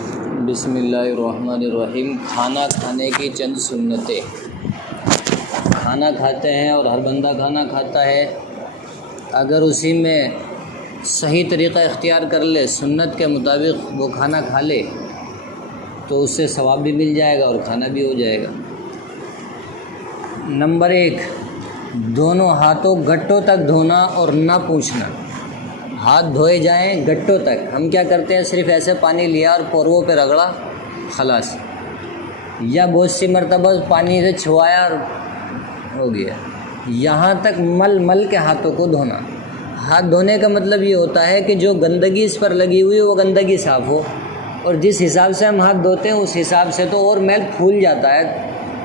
بسم اللہ الرحمن الرحیم۔ کھانا کھانے کی چند سنتیں۔ کھانا کھاتے ہیں اور ہر بندہ کھانا کھاتا ہے، اگر اسی میں صحیح طریقہ اختیار کر لے، سنت کے مطابق وہ کھانا کھا لے تو اس سے ثواب بھی مل جائے گا اور کھانا بھی ہو جائے گا۔ نمبر 1، دونوں ہاتھوں گٹوں تک دھونا اور نہ پوچھنا۔ ہاتھ دھوئے جائیں گٹوں تک۔ ہم کیا کرتے ہیں، صرف ایسے پانی لیا اور پوروں پہ رگڑا، خلاص، یا بہت سی مرتبہ پانی سے چھوایا اور ہو گیا۔ یہاں تک مل کے ہاتھوں کو دھونا۔ ہاتھ دھونے کا مطلب یہ ہوتا ہے کہ جو گندگی اس پر لگی ہوئی ہے وہ گندگی صاف ہو، اور جس حساب سے ہم ہاتھ دھوتے ہیں اس حساب سے تو اور میل پھول جاتا ہے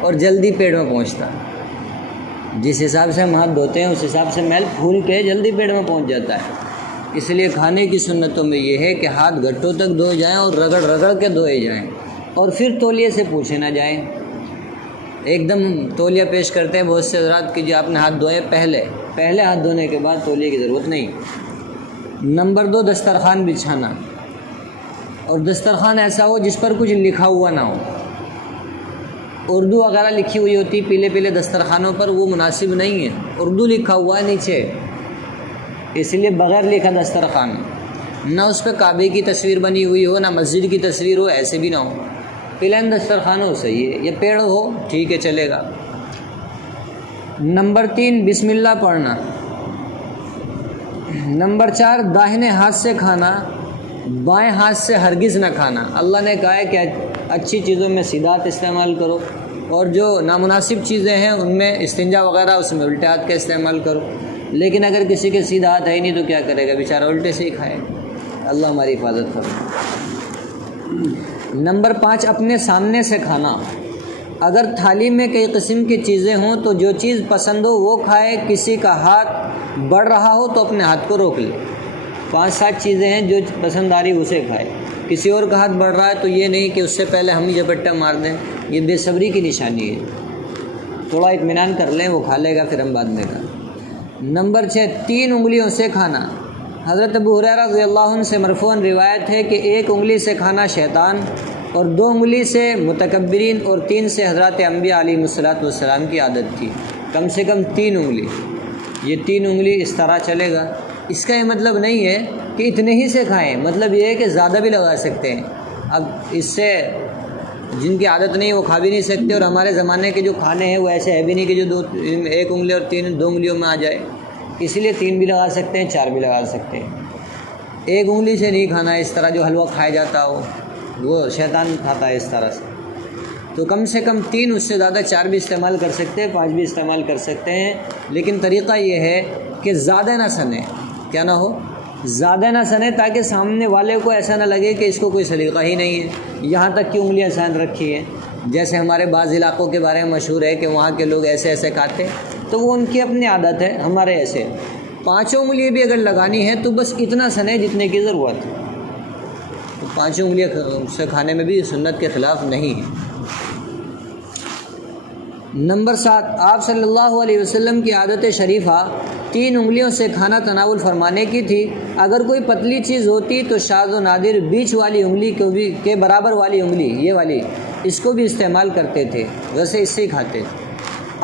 اور جلدی پیٹ میں پہنچتا ہے۔ جس حساب سے ہم ہاتھ دھوتے ہیں اس حساب سے میل پھول کے جلدی پیٹ میں پہنچ جاتا ہے۔ اس لیے کھانے کی سنتوں میں یہ ہے کہ ہاتھ گھٹوں تک دھوئے جائیں اور رگڑ کے دھوئے جائیں، اور پھر تولیے سے پوچھے نہ جائیں۔ ایک دم تولیہ پیش کرتے ہیں بہت سے حضرات کہ جو آپ نے ہاتھ دھوئے پہلے ہاتھ دھونے کے بعد تولیے کی ضرورت نہیں۔ نمبر 2، دسترخوان بچھانا، اور دسترخوان ایسا ہو جس پر کچھ لکھا ہوا نہ ہو۔ اردو وغیرہ لکھی ہوئی ہوتی پیلے دسترخوانوں پر، وہ مناسب نہیں ہے۔ اردو لکھا ہوا ہے نیچے، اس لیے بغیر لکھا دسترخوان، نہ اس پہ کعبے کی تصویر بنی ہوئی ہو، نہ مسجد کی تصویر ہو، ایسے بھی نہ ہو، پلین دسترخوان ہو، صحیح ہے۔ یہ پیڑ ہو، ٹھیک ہے، چلے گا۔ نمبر 3، بسم اللہ پڑھنا۔ نمبر 4، داہنے ہاتھ سے کھانا، بائیں ہاتھ سے ہرگز نہ کھانا۔ اللہ نے کہا ہے کہ اچھی چیزوں میں سیدھا ہاتھ استعمال کرو، اور جو نامناسب چیزیں ہیں ان میں استنجا وغیرہ اس میں الٹے ہاتھ کا استعمال کرو۔ لیکن اگر کسی کے سیدھا ہاتھ ہے ہی نہیں تو کیا کرے گا بیچارہ، الٹے سے ہی کھائے گا۔ اللہ ہماری حفاظت کرے۔ نمبر 5، اپنے سامنے سے کھانا۔ اگر تھالی میں کئی قسم کی چیزیں ہوں تو جو چیز پسند ہو وہ کھائے۔ کسی کا ہاتھ بڑھ رہا ہو تو اپنے ہاتھ کو روک لے۔ 5-7 چیزیں ہیں جو پسند آ رہی اسے کھائے۔ کسی اور کا ہاتھ بڑھ رہا ہے تو یہ نہیں کہ اس سے پہلے ہم ہی جھپٹا مار دیں، یہ بے صبری کی نشانی ہے۔ تھوڑا اطمینان کر لیں، وہ کھا لے گا پھر ہم بعد میں کھائیں۔ نمبر 6، 3 انگلیوں سے کھانا۔ حضرت ابو ہریرہ رضی اللہ عنہ سے مرفوعاً روایت ہے کہ 1 انگلی سے کھانا شیطان، اور 2 انگلی سے متکبرین، اور 3 سے حضرات انبیاء علیہ الصلوۃ والسلام کی عادت تھی۔ کم سے کم 3 انگلی، یہ 3 انگلی اس طرح چلے گا۔ اس کا یہ مطلب نہیں ہے کہ اتنے ہی سے کھائیں، مطلب یہ ہے کہ زیادہ بھی لگا سکتے ہیں۔ اب اس سے جن کی عادت نہیں وہ کھا بھی نہیں سکتے، اور ہمارے زمانے کے جو کھانے ہیں وہ ایسے ہے بھی نہیں کہ جو 1 انگلی اور 2 انگلیوں میں آ جائے، اس لیے 3 بھی لگا سکتے ہیں، 4 بھی لگا سکتے ہیں۔ 1 انگلی سے نہیں کھانا ہے، اس طرح جو حلوہ کھایا جاتا ہو وہ شیطان کھاتا ہے اس طرح سے۔ تو کم سے کم 3، اس سے زیادہ 4 بھی استعمال کر سکتے ہیں، 5 بھی استعمال کر سکتے ہیں، لیکن طریقہ یہ ہے کہ زیادہ نہ سنے، کیا نہ ہو، زیادہ نہ سنے، تاکہ سامنے والے کو ایسا نہ لگے کہ اس کو کوئی سلیقہ ہی نہیں ہے، یہاں تک کہ انگلیاں سان رکھی ہیں۔ جیسے ہمارے بعض علاقوں کے بارے میں مشہور ہے کہ وہاں کے لوگ ایسے کھاتے ہیں، تو وہ ان کی اپنی عادت ہے، ہمارے ایسے 5 انگلیاں بھی اگر لگانی ہے تو بس اتنا سنے جتنے کی ضرورت ہے۔ تو 5 انگلیاں سے کھانے میں بھی سنت کے خلاف نہیں ہے۔ نمبر 7، آپ صلی اللہ علیہ وسلم کی عادت شریفہ 3 انگلیوں سے کھانا تناول فرمانے کی تھی۔ اگر کوئی پتلی چیز ہوتی تو شاذ و نادر بیچ والی انگلی کو بھی کے برابر والی انگلی، یہ والی، اس کو بھی استعمال کرتے تھے، ویسے اس سے ہی کھاتے تھے۔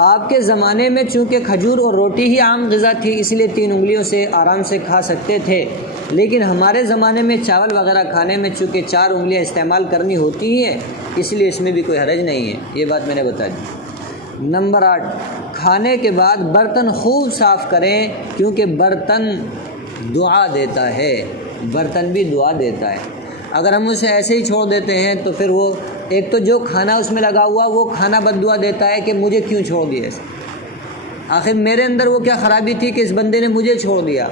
آپ کے زمانے میں چونکہ کھجور اور روٹی ہی عام غذا تھی، اس لیے 3 انگلیوں سے آرام سے کھا سکتے تھے، لیکن ہمارے زمانے میں چاول وغیرہ کھانے میں چونکہ 4 انگلیاں استعمال کرنی ہوتی ہیں، اس لیے اس میں بھی کوئی حرج نہیں ہے۔ یہ بات میں نے بتا دی۔ نمبر 8، کھانے کے بعد برتن خوب صاف کریں، کیونکہ برتن دعا دیتا ہے، برتن بھی دعا دیتا ہے۔ اگر ہم اسے ایسے ہی چھوڑ دیتے ہیں تو پھر وہ، ایک تو جو کھانا اس میں لگا ہوا وہ کھانا بد دعا دیتا ہے کہ مجھے کیوں چھوڑ دیا ایسے، آخر میرے اندر وہ کیا خرابی تھی کہ اس بندے نے مجھے چھوڑ دیا۔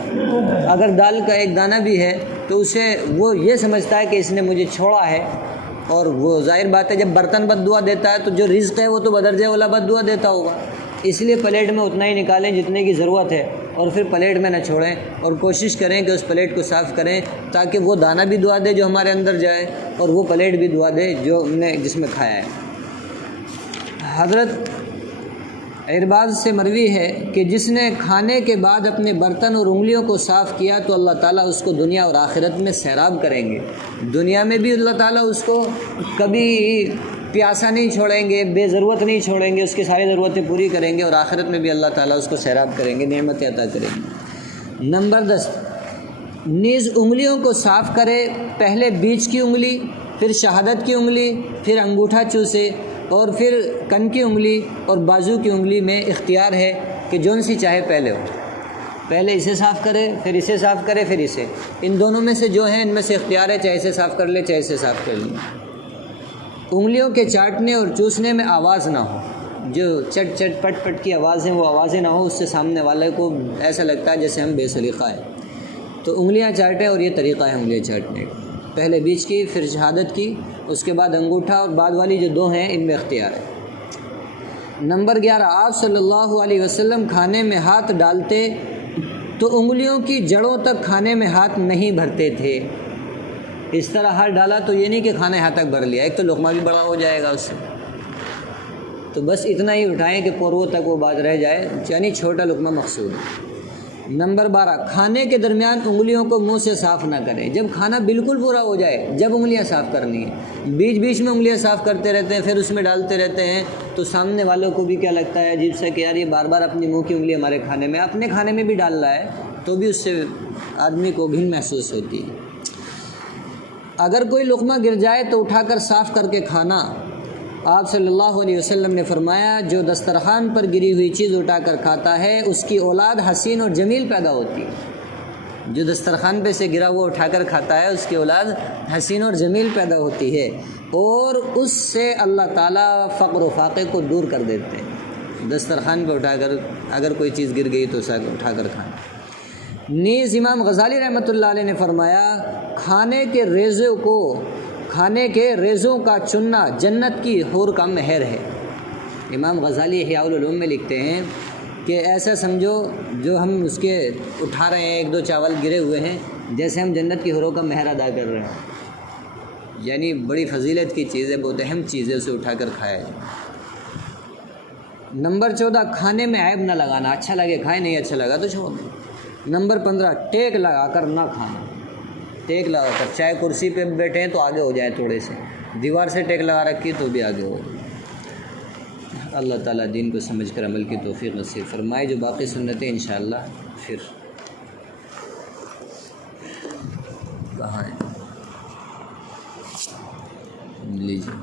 اگر دال کا ایک دانہ بھی ہے تو اسے وہ یہ سمجھتا ہے کہ اس نے مجھے چھوڑا ہے، اور وہ ظاہر بات ہے جب برتن بد دعا دیتا ہے تو جو رزق ہے وہ تو بدرجہ والا بد دعا دیتا ہوگا۔ اس لیے پلیٹ میں اتنا ہی نکالیں جتنے کی ضرورت ہے، اور پھر پلیٹ میں نہ چھوڑیں، اور کوشش کریں کہ اس پلیٹ کو صاف کریں تاکہ وہ دانہ بھی دعا دے جو ہمارے اندر جائے، اور وہ پلیٹ بھی دعا دے جو ہم نے جس میں کھایا ہے۔ حضرت ارباز سے مروی ہے کہ جس نے کھانے کے بعد اپنے برتن اور انگلیوں کو صاف کیا تو اللہ تعالیٰ اس کو دنیا اور آخرت میں سیراب کریں گے۔ دنیا میں بھی اللہ تعالیٰ اس کو کبھی پیاسا نہیں چھوڑیں گے، بے ضرورت نہیں چھوڑیں گے، اس کی ساری ضرورتیں پوری کریں گے، اور آخرت میں بھی اللہ تعالیٰ اس کو سیراب کریں گے، نعمتیں عطا کریں گے۔ نمبر 10، نیز انگلیوں کو صاف کرے، پہلے بیچ کی انگلی، پھر شہادت کی انگلی، پھر انگوٹھا چوسے، اور پھر کن کی انگلی اور بازو کی انگلی میں اختیار ہے کہ جون سی چاہے پہلے ہو، پہلے اسے صاف کرے، پھر اسے صاف کرے، پھر اسے، ان دونوں میں سے جو ہیں ان میں سے اختیار ہے، چاہے اسے صاف کر لے چاہے اسے صاف کر لے۔ انگلیوں کے چاٹنے اور چوسنے میں آواز نہ ہو، جو چٹ چٹ پٹ پٹ کی آوازیں وہ آوازیں نہ ہو، اس سے سامنے والے کو ایسا لگتا ہے جیسے ہم بے سلیقہ ہیں۔ تو انگلیاں چاٹیں، اور یہ طریقہ ہے انگلیاں چاٹنے کا، پہلے بیچ کی، پھر شہادت کی، اس کے بعد انگوٹھا، اور بعد والی جو دو ہیں ان میں اختیار ہے۔ نمبر 11، آپ صلی اللہ علیہ وسلم کھانے میں ہاتھ ڈالتے تو انگلیوں کی جڑوں تک کھانے میں ہاتھ نہیں بھرتے تھے۔ اس طرح ہاتھ ڈالا تو یہ نہیں کہ کھانا یہاں تک بھر لیا، ایک تو لقمہ بھی بڑا ہو جائے گا اس سے، تو بس اتنا ہی اٹھائیں کہ پوروں تک وہ بات رہ جائے، یعنی چھوٹا لقمہ مقصود ہے۔ نمبر 12، کھانے کے درمیان انگلیوں کو منہ سے صاف نہ کریں، جب کھانا بالکل پورا ہو جائے جب انگلیاں صاف کرنی ہیں، بیچ بیچ میں انگلیاں صاف کرتے رہتے ہیں، پھر اس میں ڈالتے رہتے ہیں، تو سامنے والوں کو بھی کیا لگتا ہے عجیب سا کہ یار یہ بار بار اپنی منہ کی انگلی ہمارے کھانے میں، اپنے کھانے میں بھی ڈال رہا ہے، تو بھی اس سے آدمی کو گھن محسوس ہوتی ہے۔ اگر کوئی لقمہ گر جائے تو اٹھا کر صاف کر کے کھانا۔ آپ صلی اللہ علیہ وسلم نے فرمایا جو دسترخوان پر گری ہوئی چیز اٹھا کر کھاتا ہے اس کی اولاد حسین اور جمیل پیدا ہوتی ہے۔ جو دسترخوان پہ سے گرا وہ اٹھا کر کھاتا ہے اس کی اولاد حسین اور جمیل پیدا ہوتی ہے، اور اس سے اللہ تعالیٰ فقر و فاقے کو دور کر دیتے ہیں۔ دسترخوان پہ اٹھا کر اگر کوئی چیز گر گئی تو اسے اٹھا کر کھانا۔ نیز امام غزالی رحمۃ اللہ علیہ نے فرمایا کھانے کے ریزوں کا چننا جنت کی حور کا مہر ہے۔ امام غزالی احیاء العلوم میں لکھتے ہیں کہ ایسا سمجھو جو ہم اس کے اٹھا رہے ہیں، ایک دو چاول گرے ہوئے ہیں، جیسے ہم جنت کی حوروں کا مہر ادا کر رہے ہیں، یعنی بڑی فضیلت کی چیز ہے، بہت اہم چیز ہے، اسے اٹھا کر کھایا جائے۔ نمبر 14، کھانے میں عیب نہ لگانا، اچھا لگے کھائے، نہیں اچھا لگا تو چھوڑ دیں۔ نمبر 15، ٹیک لگا کر نہ کھانا، ٹیک لگا کر، چاہے کرسی پہ بیٹھے ہیں تو آگے ہو جائے، تھوڑے سے دیوار سے ٹیک لگا رکھی تو بھی آگے ہو جائے۔ اللہ تعالیٰ دین کو سمجھ کر عمل کی توفیق نصیب فرمائے۔ جو باقی سنتیں انشاءاللہ پھر کہاں ہیں لیجیے۔